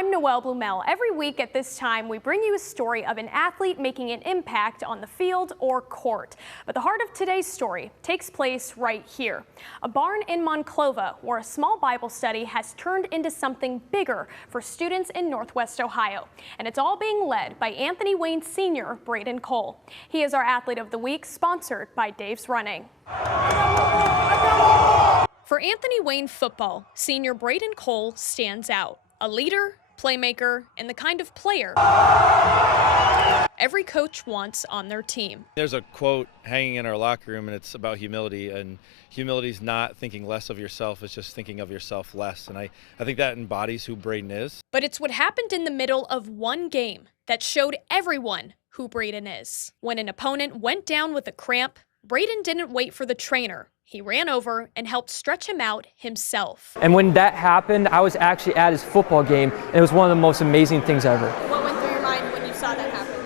I'm Noelle Blumel. Every week at this time, we bring you a story of an athlete making an impact on the field or court. But the heart of today's story takes place right here, a barn in Monclova, where a small Bible study has turned into something bigger for students in Northwest Ohio. And it's all being led by Anthony Wayne Sr. Brayden Cole. He is our Athlete of the Week, sponsored by Dave's Running. For Anthony Wayne football, senior Brayden Cole stands out. A leader, playmaker, and the kind of player every coach wants on their team. There's a quote hanging in our locker room, and it's about humility. And humility is not thinking less of yourself, it's just thinking of yourself less. And I think that embodies who Brayden is. But it's what happened in the middle of one game that showed everyone who Brayden is. When an opponent went down with a cramp, Brayden didn't wait for the trainer. He ran over and helped stretch him out himself. And when that happened, I was actually at his football game, and it was one of the most amazing things ever. What went through your mind when you saw that happen?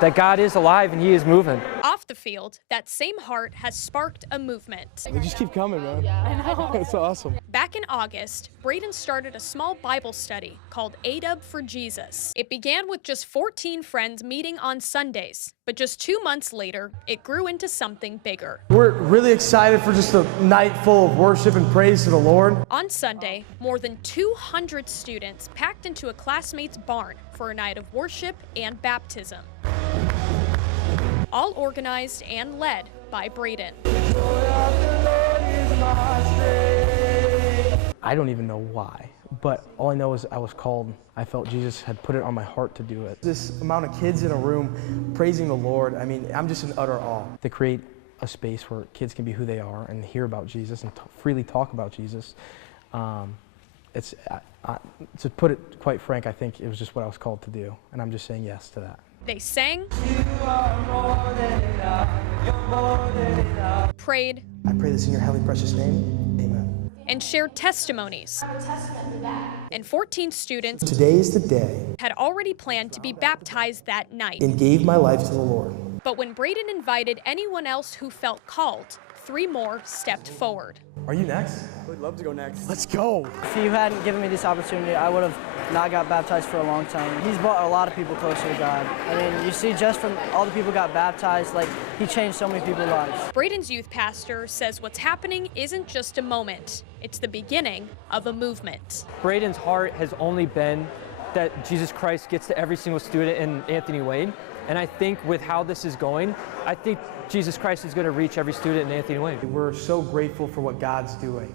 That God is alive and He is moving. Off the field, that same heart has sparked a movement. They just keep coming, man. Yeah, I know. It's awesome. Back in August, Brayden started a small Bible study called A-Dub for Jesus. It began with just 14 friends meeting on Sundays, but just 2 months later, it grew into something bigger. We're really excited for just a night full of worship and praise to the Lord. On Sunday, more than 200 students packed into a classmate's barn for a night of worship and baptism. All organized and led by Brayden. I don't even know why, but all I know is I was called. I felt Jesus had put it on my heart to do it. This amount of kids in a room praising the Lord, I mean, I'm just in utter awe. To create a space where kids can be who they are and hear about Jesus and freely talk about Jesus, to put it quite frank, I think it was just what I was called to do, and I'm just saying yes to that. They sang, prayed, I pray this in your heavenly precious name, amen. And shared testimonies. And 14 students Today is the day had already planned to be baptized that night. and gave my life to the Lord. But when Brayden invited anyone else who felt called, 3 more stepped forward. Are you next? We'd love to go next. Let's go. If you hadn't given me this opportunity, I would have not got baptized for a long time. He's brought a lot of people closer to God. I mean, you see just from all the people got baptized, like, he changed so many people's lives. Brayden's youth pastor says what's happening isn't just a moment, it's the beginning of a movement. Brayden's heart has only been that Jesus Christ gets to every single student in Anthony Wayne. And I think with how this is going, I think Jesus Christ is going to reach every student in Anthony Wayne. We're so grateful for what God's doing.